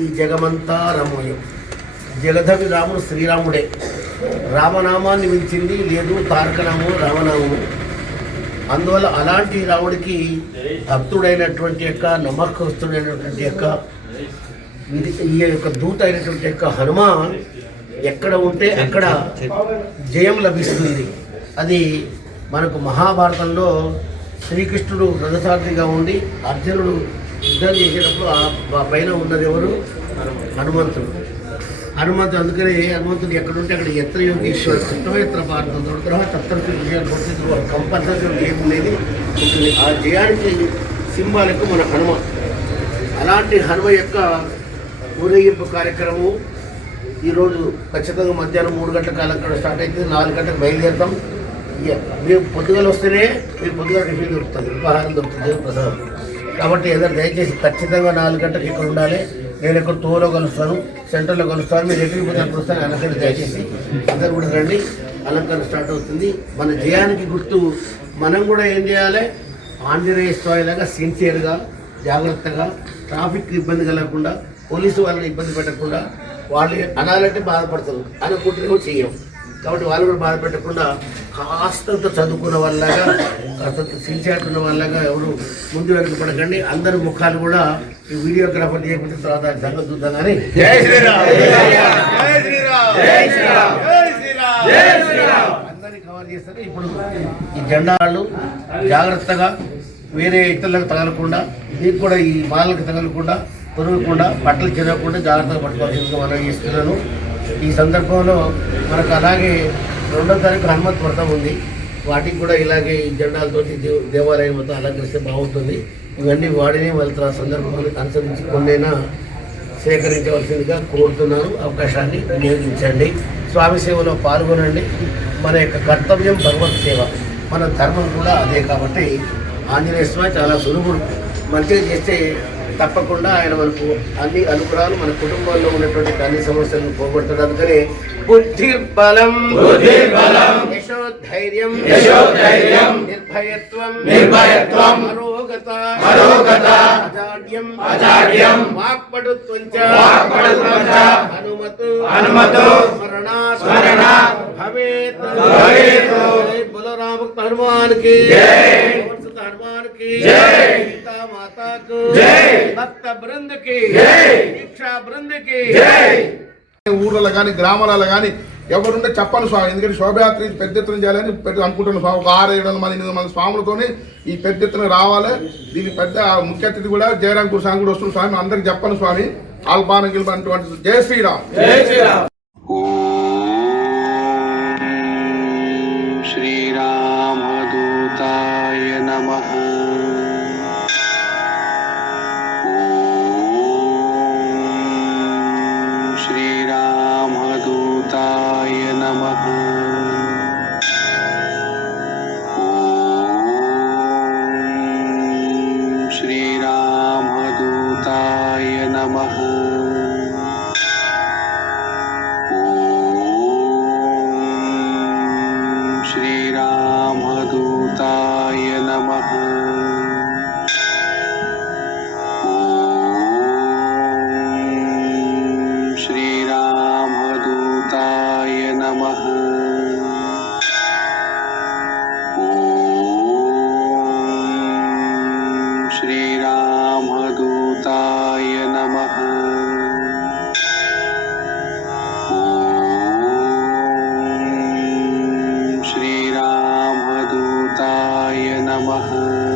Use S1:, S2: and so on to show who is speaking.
S1: ఈ జగమంతా రామమయం. జగధవి రాముడు శ్రీరాముడే. రామనామాన్ని మించింది లేదు తారకనామము రామనామము. అందువల్ల అలాంటి రాముడికి భక్తుడైనటువంటి యొక్క నమ్మకస్తుడైనటువంటి యొక్క ఇది ఈ యొక్క దూత అయినటువంటి యొక్క హనుమ ఎక్కడ ఉంటే అక్కడ జయం లభిస్తుంది. అది మనకు మహాభారతంలో శ్రీకృష్ణుడు రథసారథిగా ఉండి అర్జునుడు యుద్ధం చేసేటప్పుడు ఆ పైన ఉన్నది ఎవరు? హనుమంతుడు. హనుమంతుడు అందుకనే హనుమంతుడు ఎక్కడుంటే అక్కడ ఎత్ర యోగేశ్వర కృష్ణవేత్ర భారతం దొరుకుతున్న తత్ర విజయాలు పొందుతున్న కంపల్సరీ జయం లేదు ఉంటుంది. ఆ జయానికి సింబాలిక్ మన హనుమ. అలాంటి హనుమ యొక్క ఊరేగింపు కార్యక్రమం ఈరోజు ఖచ్చితంగా మధ్యాహ్నం మూడు గంటల కాలం కూడా స్టార్ట్ అవుతుంది నాలుగు గంటలకు బయలుదేరుతాం. ఇక మేము పొద్దుగల వస్తేనే మీరు పొద్దుగల టిఫిన్ దొరుకుతుంది ఉపాహారం దొరుకుతుంది ప్రసాదం కాబట్టి ఏదో దయచేసి ఖచ్చితంగా నాలుగు గంటలకు ఇక్కడ ఉండాలి. నేను ఇక్కడ టూలో కలుస్తాను సెంటర్లో కలుస్తాను మీరు ఎక్కడికి పోతే అక్కడ వస్తాను అలంకరణ దయచేసి. అందరు కూడా రండి. అలంకరణ స్టార్ట్ అవుతుంది. మన జయానికి గుర్తు మనం కూడా ఏం చేయాలి? ఆంజనేయ స్వామిలాగా సిన్సియర్గా జాగ్రత్తగా ట్రాఫిక్ ఇబ్బంది కలగకుండా పోలీసు వాళ్ళని ఇబ్బంది పెట్టకుండా వాళ్ళు అనాలంటే బాధపడతారు. అనుకుంటే కూడా కాబట్టి వాళ్ళు కూడా బాధ పెట్టకుండా కాస్తంత చదువుకున్న వాళ్ళగా కాస్తంత సిన్సియర్ ఉన్న వాళ్ళగా ఎవరు ముందు వెనక పడకండి. అందరి ముఖాలు కూడా ఈ వీడియోగ్రాఫర్ చేయకపోతే తర్వాత సంగతి చూద్దాం కానీ అందరినీ కవర్ చేస్తారు. ఇప్పుడు ఈ జెండాలు జాగ్రత్తగా వేరే ఇతరులకు తగలకుండా మీకు కూడా ఈ మాలకు తగలకుండా తొరగకుండా బట్టలు చిరగకుండా జాగ్రత్తగా పట్టుకోవాల్సిందిగా మనం చేస్తున్నాను. ఈ సందర్భంలో మనకు అలాగే రెండో తారీఖు హనుమత్ వ్రతం ఉంది. వాటికి కూడా ఇలాగే ఈ జెండాలతోటి దేవ దేవాలయం మొత్తం అలంకరిస్తే బాగుంటుంది. ఇవన్నీ వాడినే వెళ్తున్న సందర్భాన్ని అనుసరించి కొన్నైనా సేకరించవలసిందిగా కోరుతున్నాను అవకాశాన్ని వినియోగించండి. స్వామి సేవలో పాల్గొనండి. మన యొక్క కర్తవ్యం భగవత్ సేవ. మన ధర్మం కూడా అదే కాబట్టి ఆంజనేయ స్వామి చాలా సులువుడు మంచిగా చేస్తే తప్పకుండా ఆయన మనకు అన్ని అనుగ్రహాలు మన కుటుంబంలో ఉన్నటువంటి అన్ని సమస్యలను పోగొడతాడు అందుకనే బుద్ధి బలం యశోధైర్యం నిర్భయత్వం
S2: నిర్భయత్వం,
S1: అరోగత
S2: అరోగత,
S1: అజాడ్యం
S2: అజాడ్యం,
S1: వాక్పడుత్వం
S2: వాక్పటుత్వం చ,
S1: హనుమతు
S2: హనుమతు,
S1: స్మరణాత్
S2: స్మరణాత్,
S1: భవేత్
S2: భవేత్.
S1: జై బలరామభక్త హనుమాన్కి
S2: జై.
S1: భగవంతుడు హనుమాన్కి
S2: జై.
S1: సీతా మాతాకు
S2: జై.
S1: భక్త బృందకి
S2: జై.
S1: దీక్షా బృందకి
S2: జై
S3: ఊర్లలో కానీ గ్రామాలలో కానీ ఎవరుంటే చెప్పను స్వామి ఎందుకంటే శోభయాత్ర పెద్ద ఎత్తున చేయాలని పెద్ద అనుకుంటున్నాను స్వామి ఒక ఆరు ఏడు వందల మంది ఎనిమిది మంది స్వాములతోని ఈ పెద్ద ఎత్తున రావాలి దీని పెద్ద ముఖ్య అతిథి కూడా జయరాంపూర్ స్వామి కూడా వస్తుంది స్వామి అందరికి చెప్పను స్వామి ఆల్పాన గిల్పటువంటి జయ శ్రీరామ్
S2: జై శ్రీరామ్
S4: श्रीरामदूताय नमः 呼。